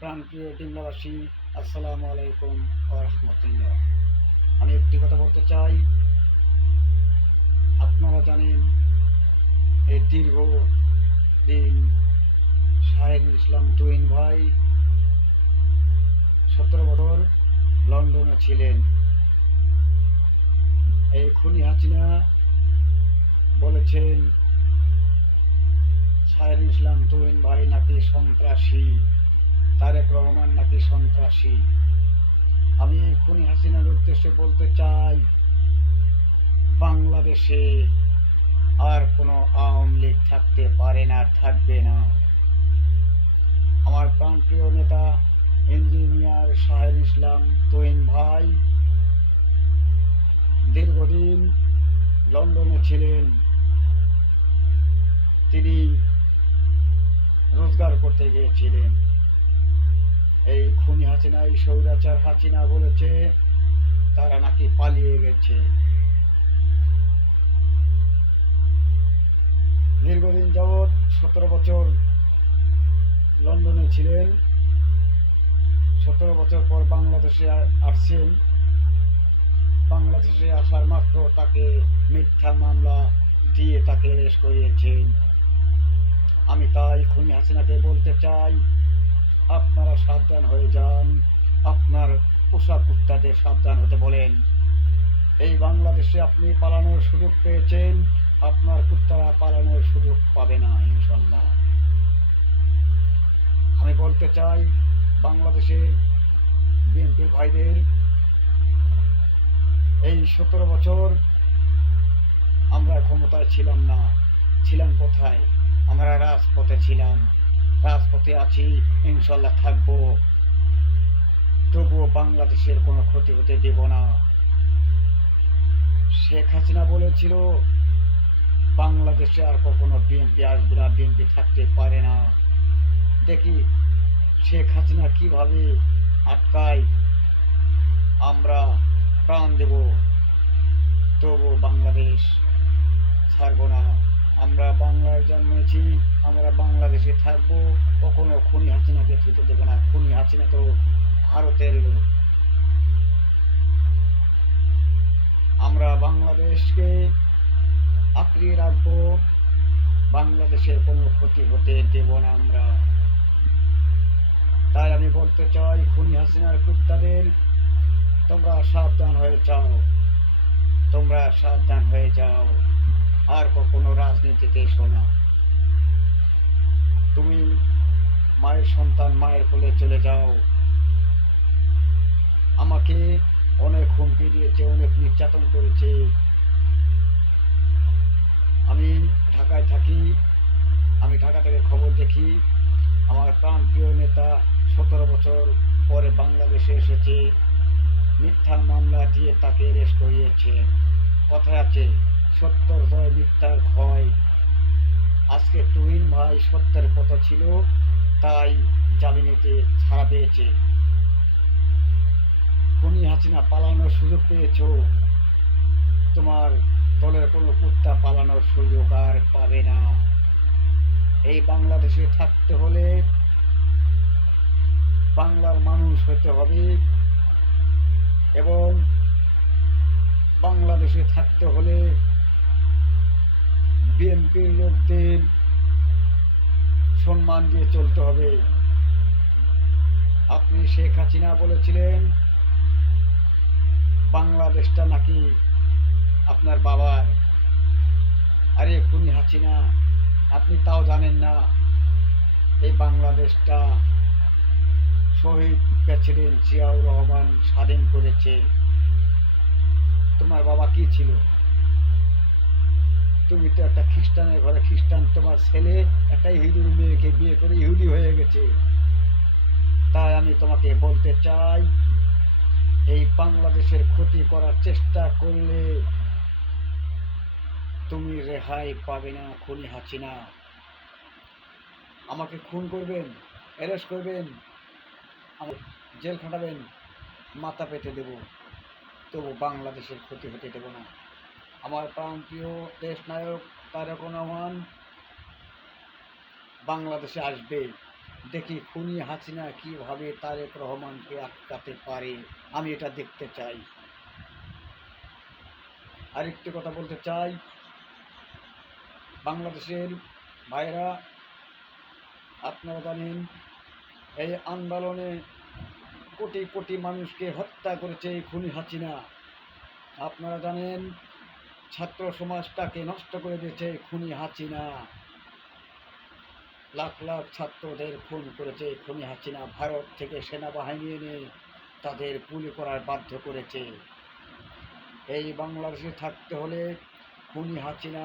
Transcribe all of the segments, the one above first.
প্রাণপ্রিয় ডিমলাবাসী, আসসালামু আলাইকুম ওয়া রাহমাতুল্লাহ। আমি একটি কথা বলতে চাই। আপনারা জানেন, এই দীর্ঘ দিন শাহেদ ইসলাম তুহিন ভাই 17 বছর লন্ডনে ছিলেন। এই খুনি হাসিনা বলেছেন শাহেদ ইসলাম তুহিন ভাই নাকি সন্ত্রাসী, তারেক রহমান নাকি সন্ত্রাসী। আমি এই খুনি হাসিনার উদ্দেশ্যে বলতে চাই, বাংলাদেশে আর কোনো আওয়ামী লীগ থাকতে পারে না, থাকবে না। আমার প্রাণপ্রিয় নেতা ইঞ্জিনিয়ার শাহেদ ইসলাম তুহিন ভাই দীর্ঘদিন লন্ডনে ছিলেন। তিনি রোজগার করতে গিয়েছিলেন। এই খুনি হাসিনা, এই স্বৈরাচার হাসিনা বলেছে তারা নাকি পালিয়ে গেছে। দীর্ঘদিন যাবৎ 17 বছর লন্ডনে ছিলেন। 17 বছর পর বাংলাদেশে আসছেন। বাংলাদেশে আসার মাত্র তাকে মিথ্যা মামলা দিয়ে তাকে অ্যারেস্ট করিয়েছেন। আমি তাই খুনি হাসিনাকে বলতে চাই, আপনারা সাবধান হয়ে যান, আপনার পোষা কুত্তাদের সাবধান হতে বলেন। এই বাংলাদেশে আপনি পালানোর সুযোগ পেয়েছেন, আপনার কুত্তারা পালানোর সুযোগ পাবে না ইনশাল্লাহ। আমি বলতে চাই বাংলাদেশের বিএনপির ভাইদের, এই 17 বছর আমরা ক্ষমতায় ছিলাম না। ছিলাম কোথায়? আমরা রাজপথে ছিলাম, রাজপথে আছি, ইনশাল্লাহ থাকবো। তবুও বাংলাদেশের কোনো ক্ষতি হতে দেব না। শেখ হাসিনা বলেছিল বাংলাদেশে আর কখনো বিএনপি আসবে না, বিএনপি থাকতে পারে না। দেখি শেখ হাসিনা কিভাবে আটকায়। আমরা প্রাণ দেব, তবু বাংলাদেশ ছাড়ব না। আমরা বাংলায় জন্মেছি, আমরা বাংলাদেশে থাকবো, কখনো খুনি হাসিনাকে ছুটে দেব না। খুনি হাসিনা তো ভারতের লোক। আমরা বাংলাদেশকে আঁকড়িয়ে রাখবো, বাংলাদেশের কোনো ক্ষতি হতে দেব না আমরা। তাই আমি বলতে চাই খুনি হাসিনার কুত্তাদের, তোমরা সাবধান হয়ে যাও, তোমরা সাবধান হয়ে যাও। আর কখনো রাজনীতিতে এসো না। তুমি মায়ের সন্তান, মায়ের কোলে চলে যাও। আমাকে অনেক হুমকি দিয়েছে, অনেক নির্যাতন করেছে। আমি ঢাকায় থাকি, আমি ঢাকা থেকে খবর দেখি। আমার প্রাণপ্রিয় নেতা 17 বছর পরে বাংলাদেশে এসেছে, মিথ্যা মামলা দিয়ে তাকে অ্যারেস্ট করিয়েছে। কথায় আছে সত্যর জয় মিথ্যার ক্ষয়। আজকে তুহিন ভাই সত্যের পথে ছিল, তাই জামিনেতে ছাড়া পেয়েছে। খুনি হাসিনা পালানোর সুযোগ পেয়েছ, তোমার দলের কোনো কুত্তা পালানোর সুযোগ আর পাবে না। এই বাংলাদেশে থাকতে হলে বাংলার মানুষ হতে হবে, এবং বাংলাদেশে থাকতে হলে বিএনপির লোকদের সম্মান দিয়ে চলতে হবে। আপনি শেখ হাসিনা বলেছিলেন বাংলাদেশটা নাকি আপনার বাবার। আরে খুনি হাসিনা, আপনি তাও জানেন না এই বাংলাদেশটা শহীদ প্রেসিডেন্ট জিয়াউর রহমান স্বাধীন করেছে। তোমার বাবা কি ছিল? তুমি তো একটা খ্রিস্টানের ঘরে খ্রিস্টান, তোমার ছেলে একটা ইহুদির মেয়েকে বিয়ে করে ইহুদি হয়ে গেছে। তাই আমি তোমাকে বলতে চাই, এই বাংলাদেশের ক্ষতি করার চেষ্টা করলে তুমি রেহাই পাবে না খুনি হাসিনা। আমাকে খুন করবেন, অ্যারেস্ট করবেন, আমার জেল খাটাবেন, মাথা পেতে দেব, তবু বাংলাদেশের ক্ষতি হতে দেব না। আমার প্রাণপ্রিয় দেশ নায়ক তারেক রহমান বাংলাদেশে আসবে, দেখি খুনি হাসিনা কিভাবে তারেক রহমানকে আটকাতে পারে, আমি এটা দেখতে চাই। আরেকটি কথা বলতে চাই, বাংলাদেশের ভাইরা, আপনারা জানেন এই আন্দোলনে কোটি কোটি মানুষকে হত্যা করেছে এই খুনি হাসিনা। আপনারা জানেন ছাত্র সমাজটাকে নষ্ট করে দিয়েছে খুনি হাসিনা। লাখ লাখ ছাত্রদের খুন করেছে খুনি হাসিনা। ভারত থেকে সেনাবাহিনী এনে তাদের গুলি করার বাধ্য করেছে। এই বাংলাদেশে থাকতে হলে খুনি হাসিনা,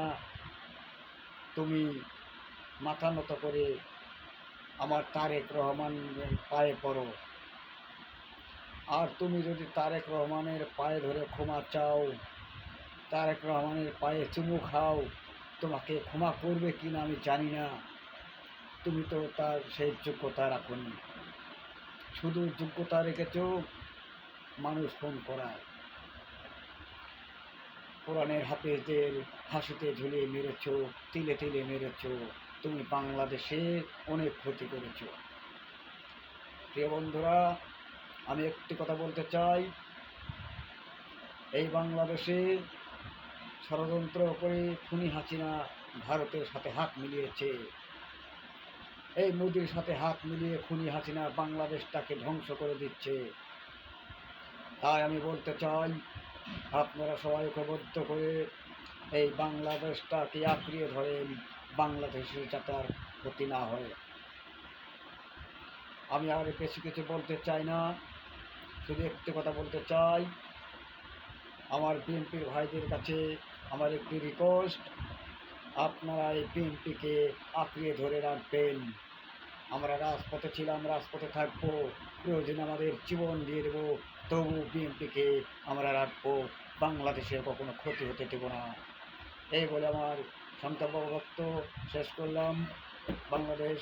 তুমি মাথা নত করে আমার তারেক রহমানের পায়ে পড়ো। আর তুমি যদি তারেক রহমানের পায়ে ধরে ক্ষমা চাও, তারেক রহমানের পায়ে চুমু খাও, তোমাকে ক্ষমা করবে কি না আমি জানি না। তুমি তো তার সেই যোগ্যতা রাখনি, শুধু যোগ্যতা রেখেছ মানুষ খুন করার। কোরআনের হাফেজদের ফাঁসিতে ঝুলিয়ে মেরেছ, তিলে তিলে মেরেছ। তুমি বাংলাদেশে অনেক ক্ষতি করেছ। প্রিয় বন্ধুরা, আমি একটি কথা বলতে চাই, এই বাংলাদেশে ষড়যন্ত্র করে খুনি হাসিনা ভারতের সাথে হাত মিলিয়েছে। এই মোদির সাথে হাত মিলিয়ে খুনি হাসিনা বাংলাদেশটাকে ধ্বংস করে দিচ্ছে। তাই আমি বলতে চাই, আপনারা সবাই ঐক্যবদ্ধ করে এই বাংলাদেশটাকে আঁকড়িয়ে ধরেন, বাংলাদেশের যাতে আর ক্ষতি না হয়। আমি আর বেশি কিছু বলতে চাই না, শুধু একটি কথা বলতে চাই, আমার বিএনপির ভাইদের কাছে আমার একটি রিকোয়েস্ট, আপনারা এই বিএনপিকে আঁকড়িয়ে ধরে রাখবেন। আমরা রাজপথে ছিলাম, রাজপথে থাকবো, প্রয়োজনে আমাদের জীবন দিয়ে দেবো, তবু বিএনপিকে আমরা রাখবো। বাংলাদেশের কখনো ক্ষতি হতে দেব না। এই বলে আমার সন্তব্য বক্তব্য শেষ করলাম। বাংলাদেশ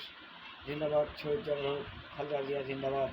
জিন্দাবাদ, শহীদ খালেদা জিয়া জিন্দাবাদ।